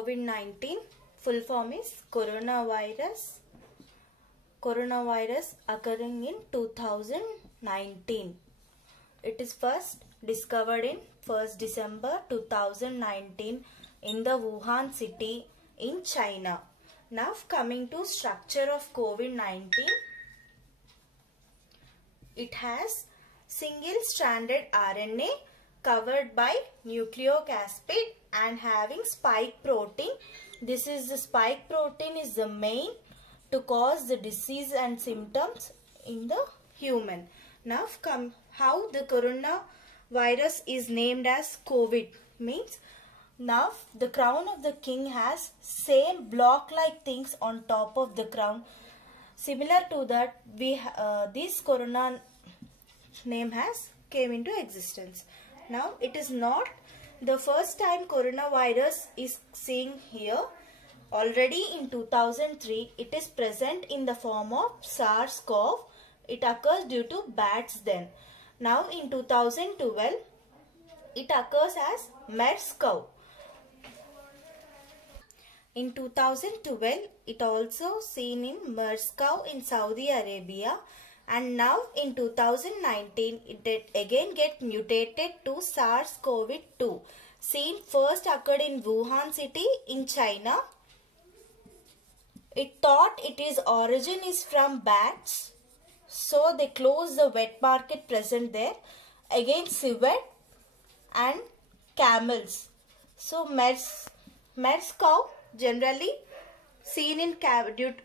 COVID-19 full form is coronavirus. Coronavirus occurring in 2019. It is first discovered in 1st December 2019 in the Wuhan city in China. Now coming to structure of COVID-19. It has single-stranded RNA covered by nucleocapsid and having spike protein. This is the spike protein is the main to cause the disease and symptoms in the human. Now come how the coronavirus is named as COVID means now the crown of the king has same block-like things on top of the crown. Similar to that, this corona name has came into existence. Now it is not the first time coronavirus is seen here. Already in 2003, it is present in the form of SARS-CoV. It occurs due to bats then. Now in 2012, it occurs as MERS-CoV. In 2012, it also seen in MERS-CoV in Saudi Arabia. And now in 2019, it again get mutated to SARS-CoV-2. Seen first occurred in Wuhan city in China. It thought its origin is from bats. So they closed the wet market present there. Again civet and camels. So MERS-CoV generally seen in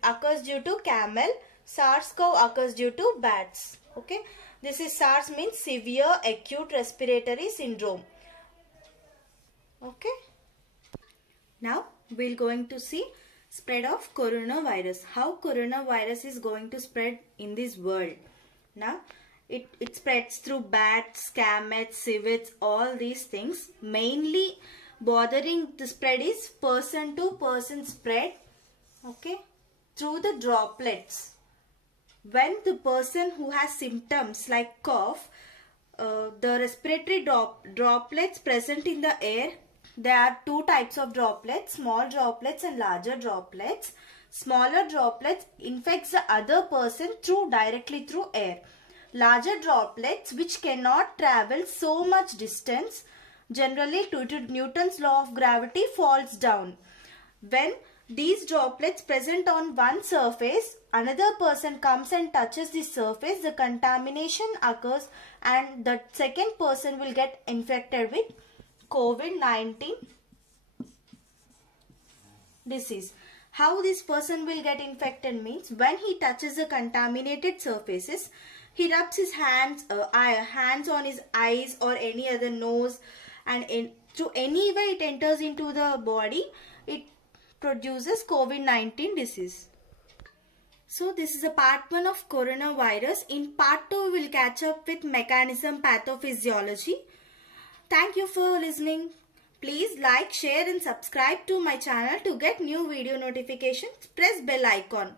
occurs due to camel. SARS-CoV occurs due to bats. Okay. This is SARS means severe acute respiratory syndrome. Okay. Now we're going to see spread of coronavirus. How coronavirus is going to spread in this world. Now it spreads through bats, camels, civets, all these things. Mainly bothering the spread is person to person spread. Okay. Through the droplets. When the person who has symptoms like cough, the respiratory droplets present in the air, there are two types of droplets, small droplets and larger droplets. Smaller droplets infects the other person directly through air. Larger droplets which cannot travel so much distance, generally due to Newton's law of gravity falls down. When these droplets present on one surface, another person comes and touches the surface, the contamination occurs and the second person will get infected with COVID-19 disease. How this person will get infected means when he touches the contaminated surfaces, he rubs his hands on his eyes or any other nose, and through any way it enters into the body, it produces COVID-19 disease. So this is a part 1 of coronavirus. In part 2 we will catch up with mechanism, pathophysiology. Thank you for listening. Please like, share and subscribe to my channel to get new video notifications. Press bell icon.